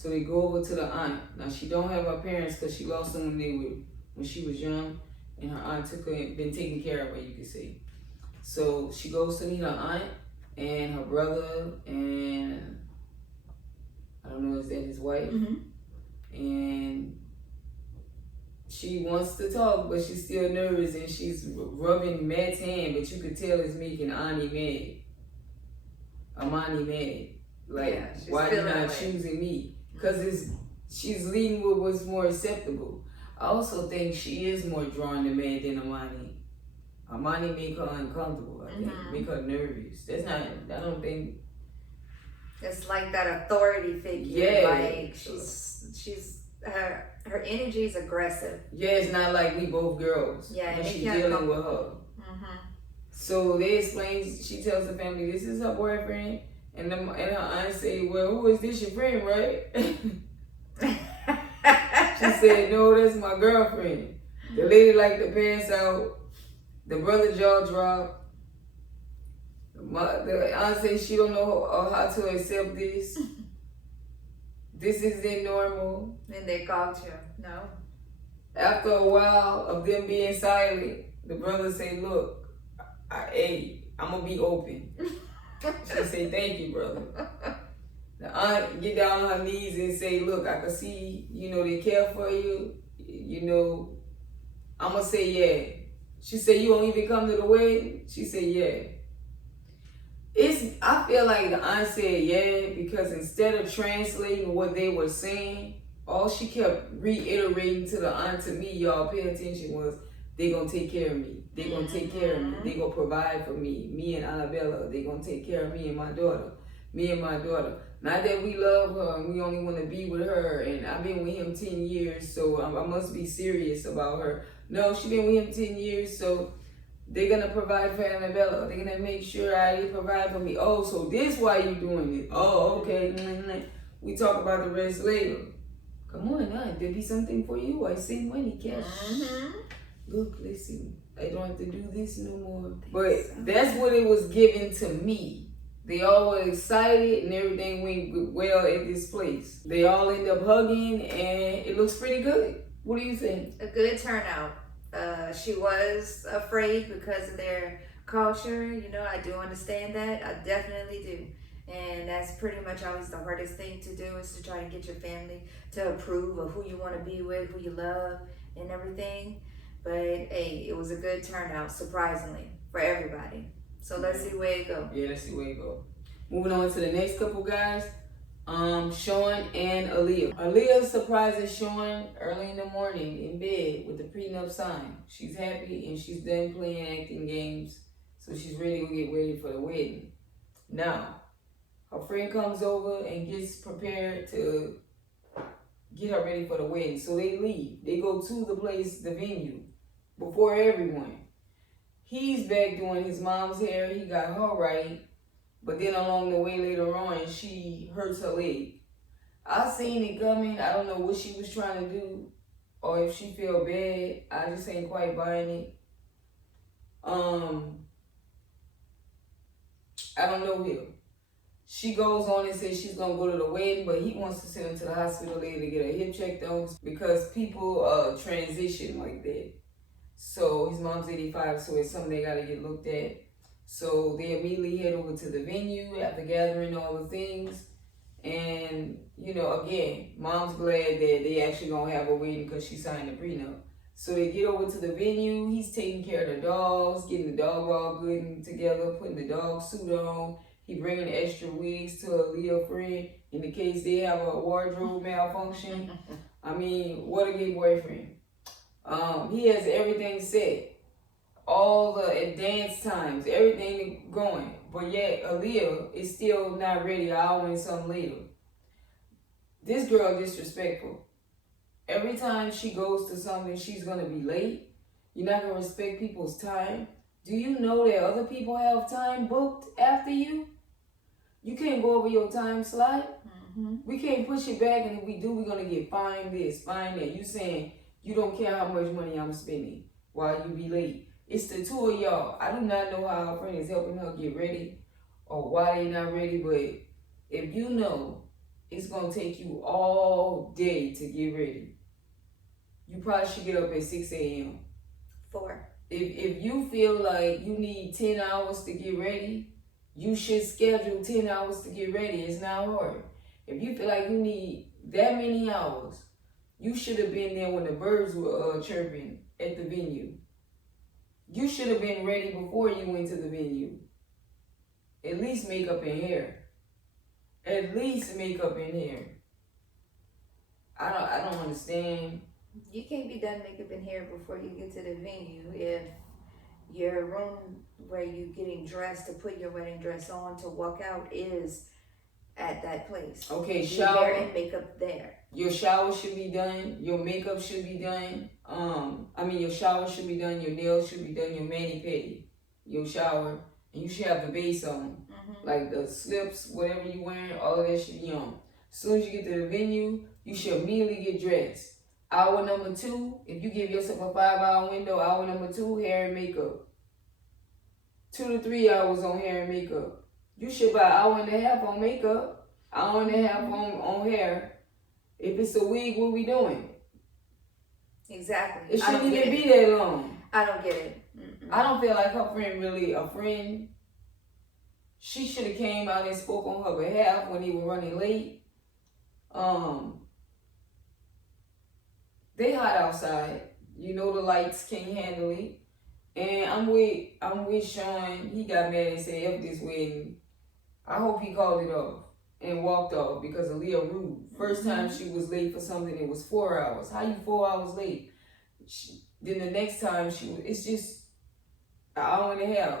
So they go over to the aunt. Now she don't have her parents because she lost them when she was young, and her aunt been taking care of her, you could say. So she goes to meet her aunt and her brother, and I don't know, is that his wife? And she wants to talk, but she's still nervous, and she's rubbing Matt's hand, but you could tell it's making Amani mad. Like, why you not choosing me? Because she's leading with what's more acceptable. I also think she is more drawn to Matt than Amani. Amani make her uncomfortable, I think. Make her nervous. That's not, I don't think. It's like that authority figure. Yeah. Like, she's her energy is aggressive. Yeah, it's not like we both girls. Yeah, and she's dealing with her. So they explain, she tells the family, this is her boyfriend. And her aunt say, well, who is this, your friend, right? She said, no, that's my girlfriend. The lady like to pass out. The brother jaw drop. The aunt says she don't know how to accept this. This isn't normal. And they called you, no? After a while of them being silent, the brother say, look, I'm going to be open. She say, thank you, brother. The aunt get down on her knees and say, look, I can see, they care for you. I'm going to say, yeah. She said, you won't even come to the wedding? She said, yeah. I feel like the aunt said, yeah, because instead of translating what they were saying, all she kept reiterating to the aunt, to me, y'all pay attention, was, they going to take care of me. They going to take care of me. They going to provide for me. Me and Annabella, they going to take care of me and my daughter. Me and my daughter. Not that we love her and we only want to be with her, and I've been with him 10 years, so I must be serious about her. No, she been with him 10 years, so they're going to provide for Annabella. They're going to make sure they provide for me. Oh, so this why you doing it. Oh, okay. We talk about the rest later. Come on, now. There be something for you. I see money, cash. Look, listen. I don't have to do this no more. But that's what it was given to me. They all were excited and everything went well at this place. They all end up hugging and it looks pretty good. What do you think? A good turnout. She was afraid because of their culture. I do understand that. I definitely do. And that's pretty much always the hardest thing to do, is to try to get your family to approve of who you want to be with, who you love, and everything. But hey, it was a good turnout, surprisingly, for everybody. So let's see where it go. Yeah, let's see where it go. Moving on to the next couple guys. Shawn and Alliya. Alliya surprises Shawn early in the morning in bed with the prenup sign. She's happy and she's done playing acting games, so she's ready to get ready for the wedding. Now, her friend comes over and gets prepared to get her ready for the wedding. So they leave. They go to the venue, before everyone. He's back doing his mom's hair. He got her right. But then along the way later on, she hurts her leg. I seen it coming. I don't know what she was trying to do or if she feel bad. I just ain't quite buying it. I don't know him. She goes on and says she's going to go to the wedding, but he wants to send her to the hospital later to get her hip checked out because people transition like that. So his mom's 85, so it's something they got to get looked at. So they immediately head over to the venue after gathering all the things. And, again, mom's glad that they actually going to have a wedding because she signed a prenup. So they get over to the venue. He's taking care of the dogs, getting the dog all good and together, putting the dog suit on. He bringing extra wigs to Alliya friend in the case they have a wardrobe malfunction. I mean, what a good boyfriend. He has everything set. All the dance times, everything going. But yet, Alliya is still not ready an hour and something later. This girl disrespectful. Every time she goes to something, she's going to be late. You're not going to respect people's time. Do you know that other people have time booked after you? You can't go over your time slot. We can't push it back, and if we do, we're going to get fined this, fined that. You saying you don't care how much money I'm spending while you be late. It's the two of y'all. I do not know how her friend is helping her get ready or why they not ready, but if you know it's gonna take you all day to get ready. You probably should get up at 6 a.m. 4. If you feel like you need 10 hours to get ready, you should schedule 10 hours to get ready. It's not hard. If you feel like you need that many hours, you should have been there when the birds were chirping at the venue. You should have been ready before you went to the venue. At least makeup and hair. At least makeup and hair. I don't understand. You can't be done makeup and hair before you get to the venue if your room where you're getting dressed to put your wedding dress on to walk out is at that place. Okay, your shower hair and makeup there. Your shower should be done. Your makeup should be done. Your shower should be done. Your nails should be done. Your mani-pedi. Your shower, and you should have the base on, like the slips, whatever you wearing. All of that should be on. As soon as you get to the venue, you should immediately get dressed. Hour number 2, if you give yourself a 5-hour window, hour number 2, hair and makeup. 2 to 3 hours on hair and makeup. You should buy an hour and a half on makeup, hour and a half on hair. If it's a wig, what we doing? Exactly. It shouldn't even be that long. I don't get it. Mm-mm. I don't feel like her friend really a friend. She should have came out and spoke on her behalf when they were running late. They hot outside. You know the lights can't handle it. And I'm with Shawn. He got mad and said, F this wedding. I hope he called it off and walked off because Alliya rude. First time she was late for something, it was 4 hours. How you 4 hours late? Then the next time it's just an hour and a half.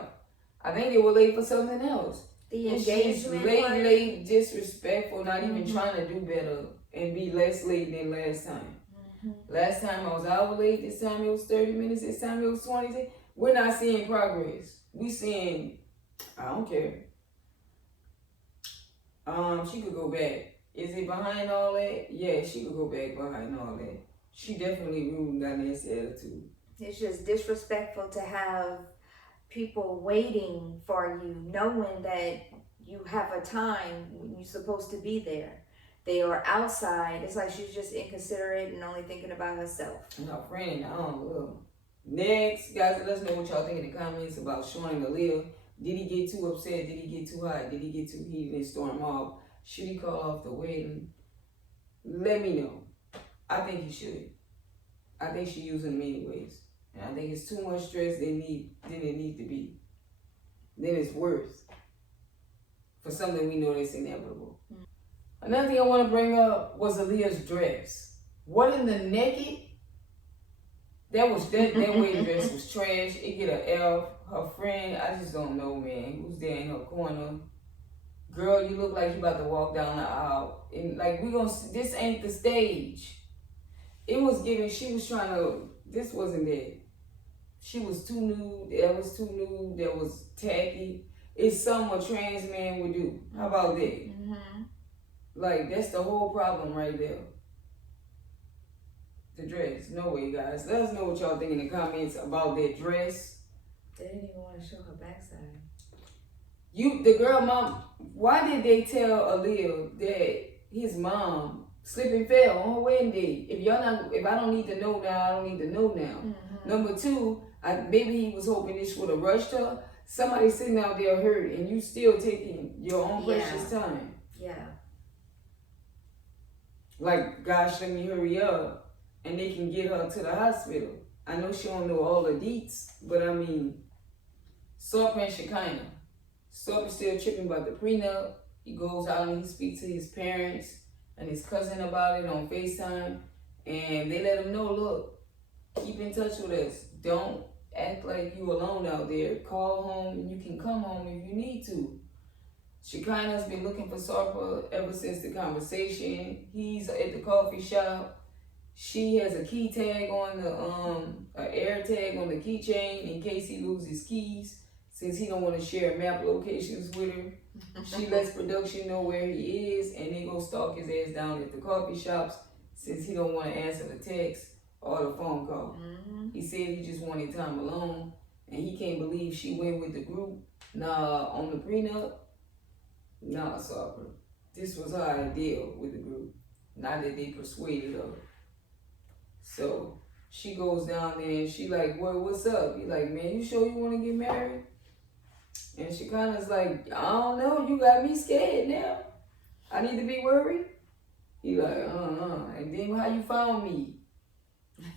I think they were late for something else. The And she's engagement late, disrespectful, not even trying to do better and be less late than last time. Last time I was an hour late, this time it was 30 minutes, this time it was 20. We're not seeing progress. We seeing, I don't care. She could go back. Is it behind all that? Yeah, she could go back behind all that. She definitely rude and got an nasty attitude. It's just disrespectful to have people waiting for you, knowing that you have a time when you're supposed to be there. They are outside. It's like she's just inconsiderate and only thinking about herself. And her friend, I don't know. Next, guys, let us know what y'all think in the comments about Shawn and Alliya. Did he get too upset? Did he get too hot? Did he get too heated and storm off? Should he call off the wedding? Let me know. I think he should. I think she using him anyways. And I think it's too much stress than it need to be. Then it's worse for something we know that's inevitable. Another thing I want to bring up was Alliya's dress. What in the naked? That wedding dress was trash. It get an F. Her friend, I just don't know, man. Who's there in her corner? Girl, you look like you about to walk down the aisle. And like this ain't the stage. It was giving, she was trying to, this wasn't it. She was too nude, that was too nude, that was tacky. It's something a trans man would do. How about that? Mm-hmm. Like, that's the whole problem right there. The dress. No way, guys. Let us know what y'all think in the comments about that dress. They didn't even want to show her backside. The girl mom, why did they tell Alliya that his mom slipped and fell on her wedding day? If I don't need to know now, I don't need to know now. Mm-hmm. Number 2, maybe he was hoping this would have rushed her. Somebody sitting out there hurt and you still taking your own precious time. Yeah. Like, gosh, let me hurry up and they can get her to the hospital. I know she don't know all the deets, but I mean, Sarper and Shekinah. Sarper still tripping about the prenup. He goes out and he speaks to his parents and his cousin about it on FaceTime. And they let him know, look, keep in touch with us. Don't act like you alone out there. Call home and you can come home if you need to. Shekinah's been looking for Sarper ever since the conversation. He's at the coffee shop. She has a key tag on the, air tag on the keychain in case he loses keys. Since he don't want to share map locations with her, she lets production know where he is, and they go stalk his ass down at the coffee shops since he don't want to answer the text or the phone call. Mm-hmm. He said he just wanted time alone, and he can't believe she went with the group. Nah, on the prenup, nah, Sarper. this was her idea with the group. Not that they persuaded her. So she goes down there and she like, well, what's up? He like, man, you sure you want to get married? And she kind of is like, I don't know, you got me scared now. I need to be worried. He like, and then how you found me?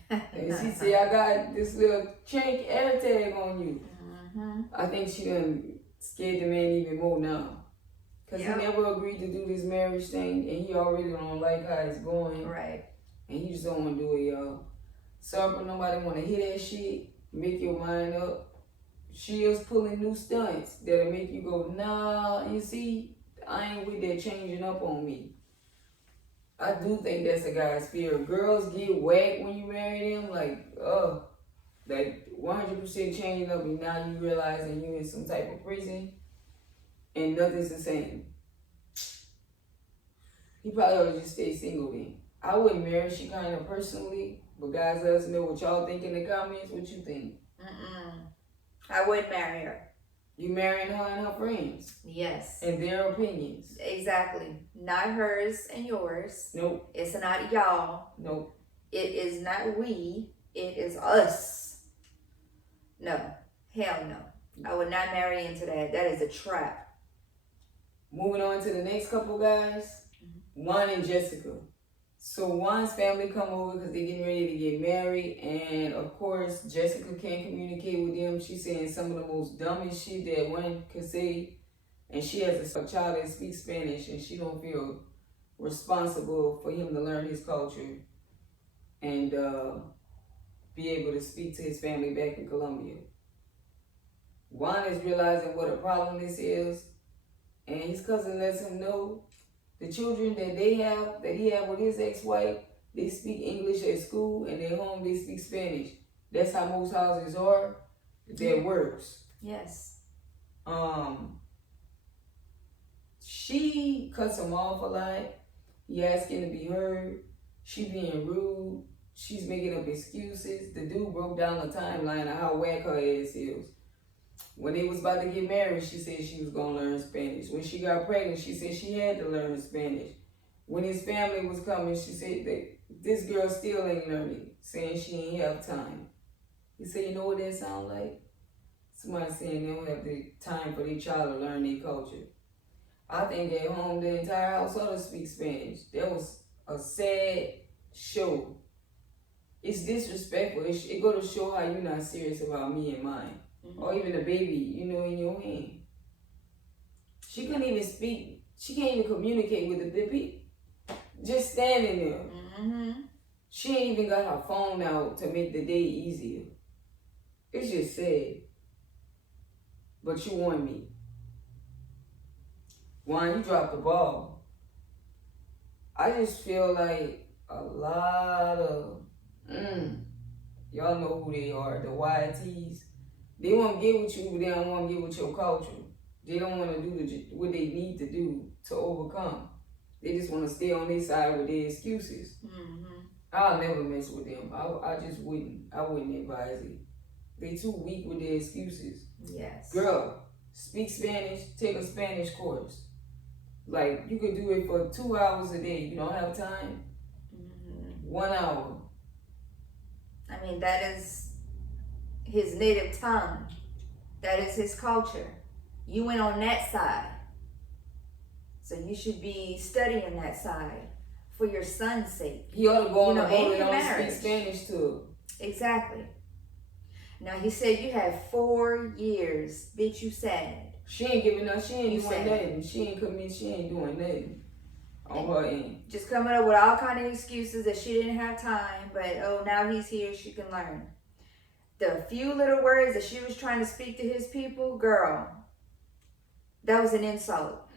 And she said, I got this little chank air tag on you. I think she done scared the man even more now. Because he never agreed to do this marriage thing, and he already don't like how it's going. Right. And he just don't want to do it, y'all. Sarper, nobody want to hear that shit. Make your mind up. She is pulling new stunts that'll make you go, nah, you see, I ain't with that changing up on me. I do think that's a guy's fear. Girls get whacked when you marry them, like 100% changing up, and now you realizing you in some type of prison, and nothing's the same. He probably ought to just stay single then. I wouldn't marry Shekinah personally, but guys, let us know what y'all think in the comments. What you think? I would marry her. You marrying her and her friends? Yes. And their opinions? Exactly. Not hers and yours. Nope. It's not y'all. Nope. It is not we. It is us. No. Hell no. I would not marry into that. That is a trap. Moving on to the next couple guys. Juan and Jessica. So Juan's family come over because they're getting ready to get married, and of course Jessica can't communicate with them. She's saying some of the most dumbest shit that one could say, and she has a child that speaks Spanish, and she don't feel responsible for him to learn his culture and be able to speak to his family back in Colombia. Juan is realizing what a problem this is, and his cousin lets him know the children that he have with his ex-wife, they speak English at school, and at home they speak Spanish. That's how most houses are. That works. Yes. She cuts him off a lot. He asking to be heard. She being rude. She's making up excuses. The dude broke down the timeline of how whack her ass is. When they was about to get married, she said she was going to learn Spanish. When she got pregnant, she said she had to learn Spanish. When his family was coming, she said that this girl still ain't learning, saying she ain't have time. He said, you know what that sound like? Somebody saying they don't have the time for their child to learn their culture. I think at home, the entire house ought to speak Spanish. That was a sad show. It's disrespectful. It go to show how you're not serious about me and mine. Or even the baby, in your hand. She couldn't even speak. She can't even communicate with the baby. Just standing there. She ain't even got her phone out to make the day easier. It's just sad. But you won me. Juan, you dropped the ball. I just feel like a lot of, y'all know who they are, the YTs. They won't get with you, but they don't want to get with your culture. They don't want to do what they need to do to overcome. They just want to stay on their side with their excuses. I'll never mess with them. I just wouldn't. I wouldn't advise it. They too weak with their excuses. Yes. Girl, speak Spanish. Take a Spanish course. Like, you could do it for 2 hours a day. You don't have time? 1 hour. I mean, that is his native tongue. That is his culture. You went on that side. So you should be studying that side for your son's sake. He ought to go on the boat and only marriage. speak Spanish too. Exactly. Now he said you had 4 years. Bitch, you sad. She ain't giving up. She ain't doing nothing. She ain't doing nothing on her end. Just coming up with all kind of excuses that she didn't have time, but now he's here, she can learn. The few little words that she was trying to speak to his people, girl, that was an insult.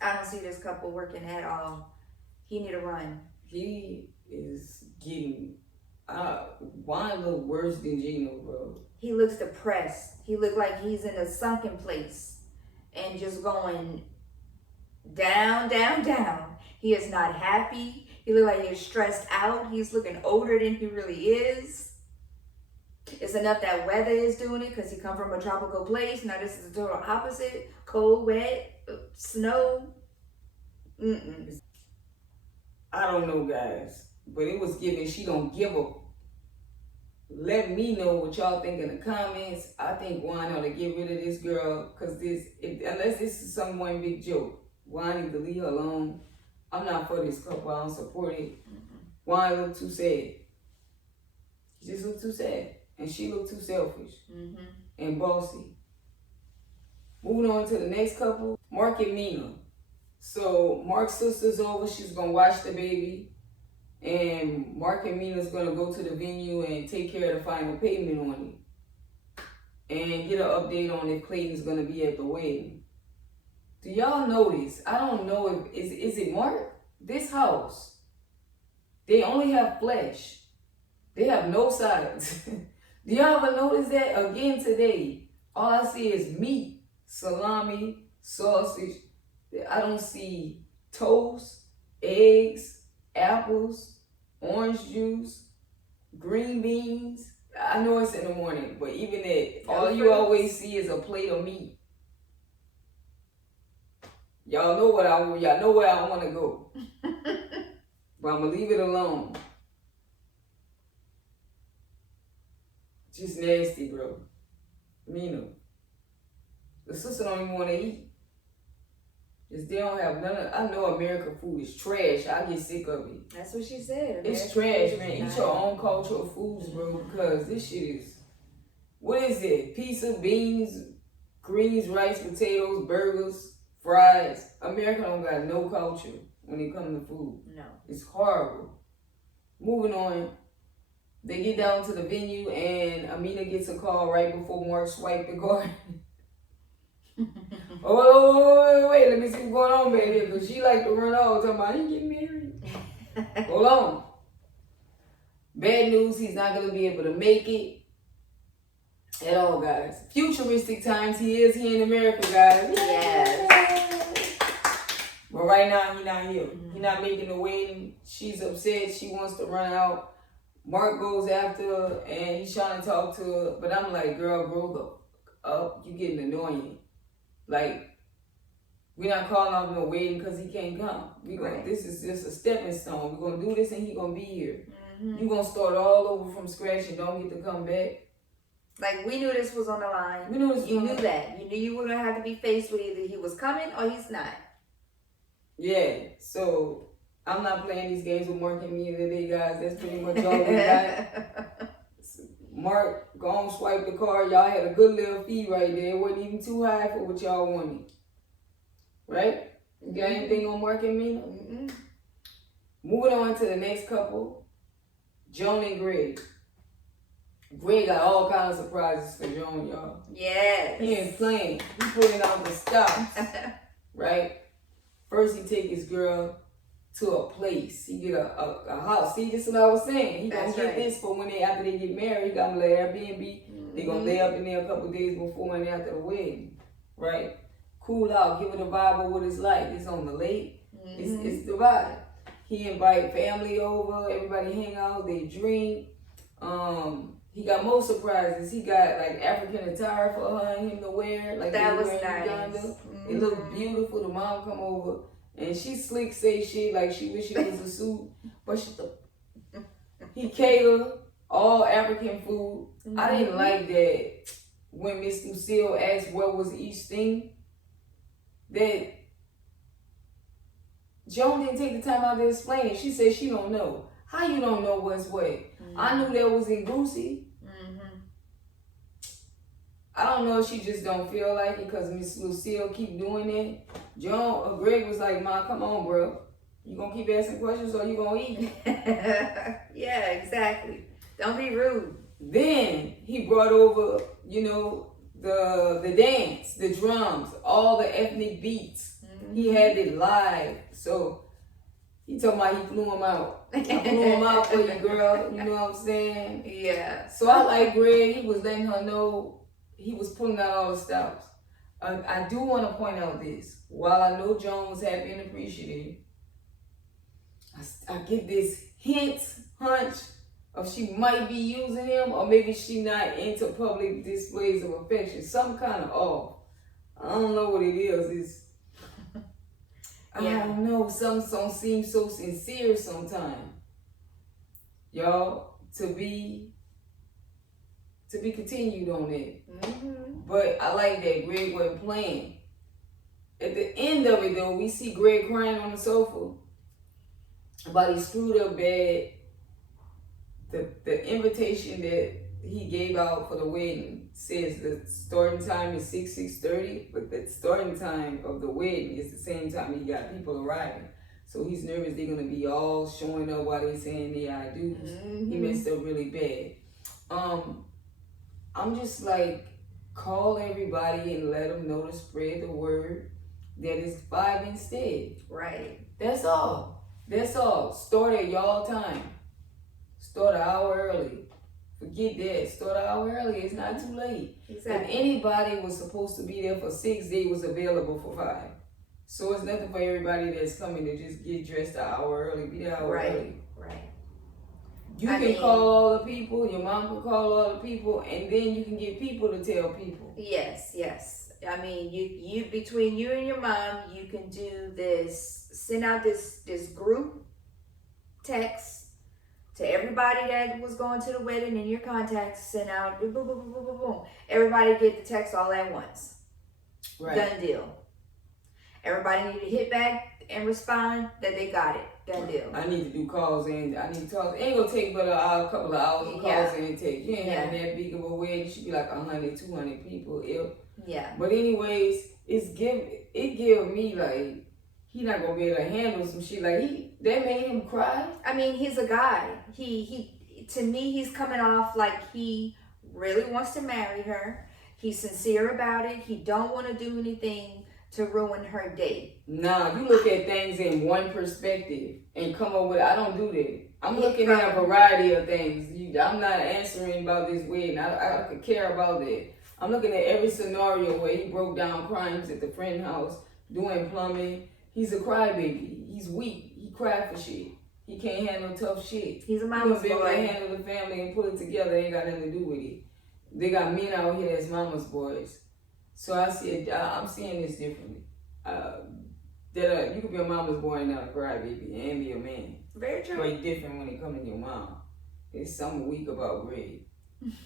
I don't see this couple working at all. He need to run. He is getting, Juan look worse than Gino, bro. He looks depressed. He looked like he's in a sunken place and just going down, down, down. He is not happy. He looked like he's stressed out. He's looking older than he really is. It's enough that weather is doing it because he come from a tropical place. Now this is the total opposite: cold, wet, snow. I don't know, guys, but it was given. She don't give a. Let me know what y'all think in the comments. I think Juan ought to get rid of this girl because unless this is some one big joke, Juan need to leave her alone. I'm not for this couple. I don't support it. Juan look too sad. He just look too sad, and she look too selfish and bossy. Moving on to the next couple, Mark and Mina. So Mark's sister's over. She's gonna watch the baby. And Mark and Mina's gonna go to the venue and take care of the final payment on it. And get an update on if Clayton's gonna be at the wedding. Do y'all notice? I don't know if is it Mark? This house, they only have flesh. They have no sides. Do y'all ever notice that? Again today, all I see is meat, salami, sausage. I don't see toast, eggs, apples, orange juice, green beans. I know it's in the morning, but even that, all you always see is a plate of meat. Y'all know where I want to go, but I'm gonna leave it alone. Just nasty, bro. Mina, the sister don't even want to eat. They don't have none of. I know American food is trash. I get sick of it. That's what she said. It's trash, man. Eat your own cultural foods, bro, because this shit is. What is it? Pizza, beans, greens, rice, potatoes, burgers, fries. America don't got no culture when it comes to food. No. It's horrible. Moving on. They get down to the venue and Amina gets a call right before Mark swiped the card. Wait, let me see what's going on, baby. Because she like to run off talking about, he getting married. Hold on. Bad news, he's not going to be able to make it at all, guys. Futuristic times, he is here in America, guys. Yes. But right now, he's not here. He's not making the wedding. She's upset. She wants to run out. Mark goes after her, and he's trying to talk to her. But I'm like, girl, grow the fuck up. You getting annoying. Like, we're not calling off no wedding because he can't come. This is just a stepping stone. We're going to do this and he's going to be here. You're going to start all over from scratch and don't get to come back. Like, we knew this was on the line. We knew this. You knew that. You knew you were going to have to be faced with either he was coming or he's not. Yeah, so I'm not playing these games with Mark and me today, guys. That's pretty much all we got. Mark, go on, swipe the card. Y'all had a good little fee right there. It wasn't even too high for what y'all wanted. Right? You got anything on Mark and me? Moving on to the next couple. Joan and Greg. Greg got all kinds of surprises for Joan, y'all. Yes. He ain't playing. He putting out the stops. Right? First he take his girl to a place. He get a house. See, this is what I was saying. He gonna get this for when after they get married. He got to lay Airbnb. They gonna lay up in there a couple days before and after the wedding, right? Cool out, give it a vibe of what it's like. It's on the lake. It's the vibe. He invite family over. Everybody hang out. They drink. He got more surprises. He got like African attire for her and him to wear. Like that was nice. Uganda. It looked beautiful. The mom come over. And she slick say shit like she wish it was a suit, but he catered all African food. I didn't like that when Miss Lucille asked what was each thing, that Joan didn't take the time out to explain it. She said she don't know. How you don't know what's what? I knew that was in Goosey. I don't know if she just don't feel like it because Miss Lucille keep doing it. Greg was like, Ma, come on, bro. You gonna keep asking questions or you gonna eat? Yeah, exactly. Don't be rude. Then he brought over, the dance, the drums, all the ethnic beats. He had it live. So he told me he flew him out. I flew him out for you, girl. You know what I'm saying? Yeah. So I like Greg. He was letting her know he was pulling out all the stops. I do want to point out this. While I know Joan was happy and appreciative, I get this hunch Or she might be using him, or maybe she not into public displays of affection. Some kind of off. I don't know what it is. It's I don't know. Some don't seem so sincere sometimes. Y'all, to be continued on that. Mm-hmm. But I like that Greg wasn't playing. At the end of it though, we see Greg crying on the sofa about he screwed up bad. The invitation that he gave out for the wedding says the starting time is 6:30, but the starting time of the wedding is the same time he got people arriving. So he's nervous they're gonna be all showing up while they saying their I do's. Mm-hmm. He messed up really bad. I'm just like, call everybody and let them know to spread the word that it's 5 instead. Right. That's all. That's all. Start at y'all time. Start an hour early. Forget that. Start an hour early. It's not too late. Exactly. If anybody was supposed to be there for 6, they was available for 5. So it's nothing for everybody that's coming to just get dressed an hour early. Be there an hour early. Right. You can call all the people. Your mom can call all the people, and then you can get people to tell people. Yes. I mean, you between you and your mom, you can do this. Send out this group text to everybody that was going to the wedding and your contacts. Send out boom, boom, boom, boom, boom, boom. Everybody get the text all at once. Right. Done deal. Everybody need to hit back and respond that they got it. Done deal. I need to do calls and I need to talk. It ain't gonna take but a couple of hours of calls and take. You ain't having that big of a wedding. It should be like 100, 200 people. Yeah. But anyways, it give me like he not gonna be able to handle some shit. Like that made him cry. I mean, he's a guy. He to me, he's coming off like he really wants to marry her. He's sincere about it. He don't want to do anything to ruin her date. Nah, you look at things in one perspective and come up with, I don't do that. I'm looking at a variety of things. I'm not answering about this wedding. I could care about that. I'm looking at every scenario where he broke down crying at the friend house, doing plumbing. He's a crybaby. He's weak. He cried for shit. He can't handle tough shit. He's a mama's boy. He can handle the family and put it together. Ain't got nothing to do with it. They got men out here that's mama's boys. So I'm seeing this differently. You could be a mama's boy and not a crybaby and be a man. Very true. But different when it comes to your mom. There's something weak about Greg.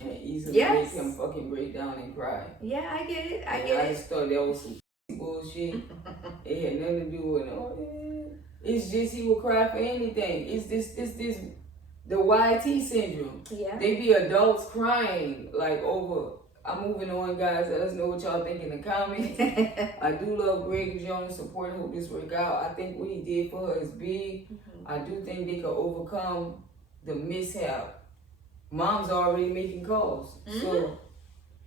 And easily make him fucking break down and cry. Yeah, I get it. I just thought that was some bullshit. It had nothing to do with it. It's just he will cry for anything. It's this the YT syndrome. Yeah. They be adults crying like over. I'm moving on, guys. Let us know what y'all think in the comments. I do love Greg Jones. Support. Hope this work out. I think what he did for her is big. Mm-hmm. I do think they could overcome the mishap. Mom's already making calls, so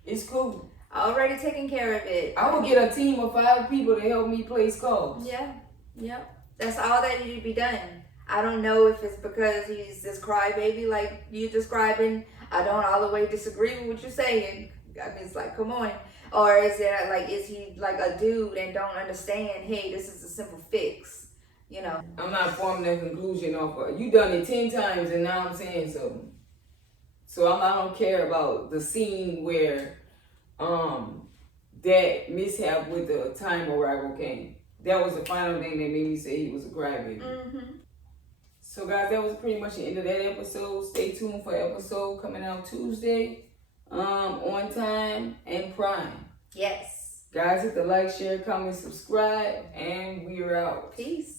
it's cool. Already taking care of it. I will get a team of 5 people to help me place calls. Yeah. That's all that needs to be done. I don't know if it's because he's this crybaby like you describing. I don't all the way disagree with what you're saying. I mean, it's like, come on. Or is he like a dude and don't understand, hey, this is a simple fix, you know? I'm not forming a conclusion off of you done it 10 times and now I'm saying something. So I don't care about the scene where that mishap with the time arrival came. That was the final thing that made me say he was a crybaby. Mm-hmm. So guys, that was pretty much the end of that episode. Stay tuned for episode coming out Tuesday. On time and prime. Yes. Guys, hit the like, share, comment, subscribe, and we are out. Peace.